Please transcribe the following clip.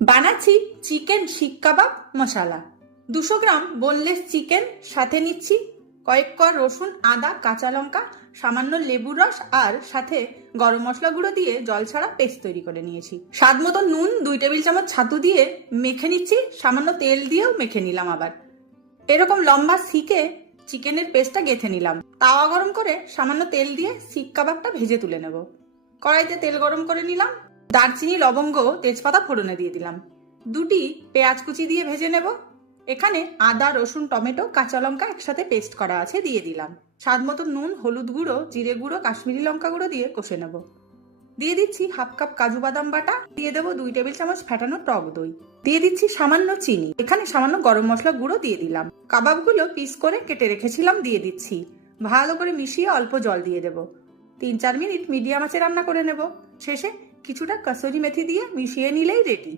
বানাচ্ছি চিকেন শিক কাবাব মশলা। 200 গ্রাম boneless chicken, সাথে নিচ্ছি কয়েক কোয়া রসুন, আদা, কাঁচা লঙ্কা, সামান্য লেবুর রস আর সাথে গরম মশলা গুঁড়ো দিয়ে জল ছাড়া পেস্ট তৈরি করে নিয়েছি। স্বাদ মতো নুন, 2 টেবিল চামচ ছাতু দিয়ে মেখে নিচ্ছি। সামান্য তেল দিয়েও মেখে নিলাম। আবার এরকম লম্বা শিকে চিকেনের পেস্টটা গেঁথে নিলাম। তাওয়া গরম করে সামান্য তেল দিয়ে শিক কাবাবটা ভেজে তুলে নেব। কড়াইতে তেল গরম করে নিলাম। দারচিনি, লবঙ্গ, তেজপাতা ফোড়নে দিয়ে দিলাম। 2টি পেঁয়াজ কুচি দিয়ে ভেজে নেব। এখানে আদা, রসুন, টমেটো, কাঁচা লঙ্কা একসাথে পেস্ট করা আছে দিয়ে দিলাম। স্বাদ মতো নুন, হলুদ গুঁড়ো, জিরে গুঁড়ো, কাশ্মীরি লঙ্কা গুঁড়ো দিয়ে কষে নেব। দিয়ে দিচ্ছি হাফ কাপ কাজু বাদাম বাটা, দিয়ে দেবো 2 টেবিল চামচ ফেটানো টক দই, দিয়ে দিচ্ছি সামান্য চিনি। এখানে সামান্য গরম মশলা গুঁড়ো দিয়ে দিলাম। কাবাবগুলো পিস করে কেটে রেখেছিলাম দিয়ে দিচ্ছি। ভালো করে মিশিয়ে অল্প জল দিয়ে দেবো। 3-4 মিনিট মিডিয়াম আঁচে রান্না করে নেব। শেষে কিছুটা কসুরি মেথি দিয়ে মিশিয়ে নিলেই রেডি।